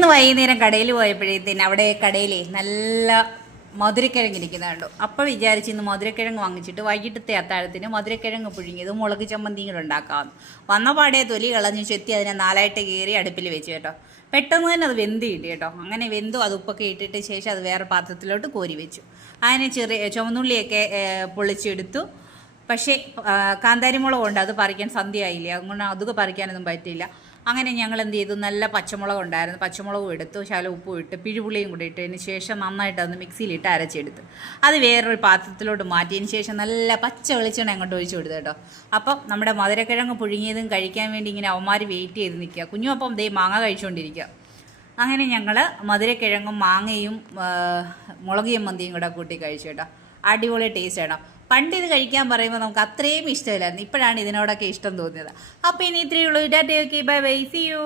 ഇന്ന് വൈകുന്നേരം കടയിൽ പോയപ്പോഴത്തേന് അവിടെ കടയിലേ നല്ല മധുരക്കിഴങ്ങ് ഇരിക്കുന്നുണ്ടോ. അപ്പോൾ വിചാരിച്ച് ഇന്ന് മധുരക്കിഴങ്ങ് വാങ്ങിച്ചിട്ട് വൈകിട്ടത്തെ അത്താഴത്തിന് മധുരക്കിഴങ്ങ് പുഴുങ്ങിയത് മുളക് ചമ്മന്തിയും കൂടെ ഉണ്ടാക്കാമെന്ന്. വന്ന പാടെ തൊലി കളഞ്ഞ് ചെത്തി അതിനെ നാലായിട്ട് കീറി അടുപ്പിൽ വെച്ച് കേട്ടോ. പെട്ടെന്ന് തന്നെ അത് വെന്ത് കിട്ടി കേട്ടോ. അങ്ങനെ വെന്തു അത് ഉപ്പൊക്കെ ഇട്ടിട്ട് ശേഷം അത് വേറെ പാത്രത്തിലോട്ട് കോരി വെച്ചു. അതിന് ചെറിയ ചുവന്നുള്ളിയൊക്കെ പൊളിച്ചെടുത്തു. പക്ഷേ കാന്താരിമുളക് ഉണ്ട്, അത് പറിക്കാൻ സന്ധ്യയായില്ല, അതുകൊണ്ട് അതൊക്കെ പറിക്കാനൊന്നും പറ്റില്ല. അങ്ങനെ ഞങ്ങൾ എന്ത് ചെയ്തു, നല്ല പച്ചമുളക് ഉണ്ടായിരുന്നു, പച്ചമുളകും എടുത്തു, ശകലം ഉപ്പും ഇട്ട് പിഴുപുളിയും കൂടി ഇട്ടതിന് ശേഷം നന്നായിട്ട് അതൊന്ന് മിക്സിയിലിട്ട് അരച്ചെടുത്ത് അത് വേറൊരു പാത്രത്തിലോട്ട് മാറ്റിയതിന് ശേഷം നല്ല പച്ച വെളിച്ചെണ്ണ അങ്ങോട്ട് ഒഴിച്ചു കൊടുത്തു കേട്ടോ. അപ്പം നമ്മുടെ മധുരക്കിഴങ്ങ് പുഴുങ്ങിയതും കഴിക്കാൻ വേണ്ടി ഇങ്ങനെ അവന്മാർ വെയിറ്റ് ചെയ്ത് നിൽക്കുക. കുഞ്ഞു അപ്പം ദേ മാങ്ങ കഴിച്ചുകൊണ്ടിരിക്കുക. അങ്ങനെ ഞങ്ങൾ മധുരക്കിഴങ്ങും മാങ്ങയും മുളക് ചമ്മന്തിയും കൂടെ കൂട്ടി കഴിച്ചു കേട്ടോ. അടിപൊളി ടേസ്റ്റ് ആണ്. പണ്ട് ഇത് കഴിക്കാൻ പറയുമ്പോൾ നമുക്ക് അത്രയും ഇഷ്ടമില്ലായിരുന്നു, ഇപ്പോഴാണ് ഇതിനോടൊക്കെ ഇഷ്ടം തോന്നിയത്. അപ്പോൾ ഇനി ഇത്രയേ ഉള്ളൂ. Tata, okay, bye bye, see U.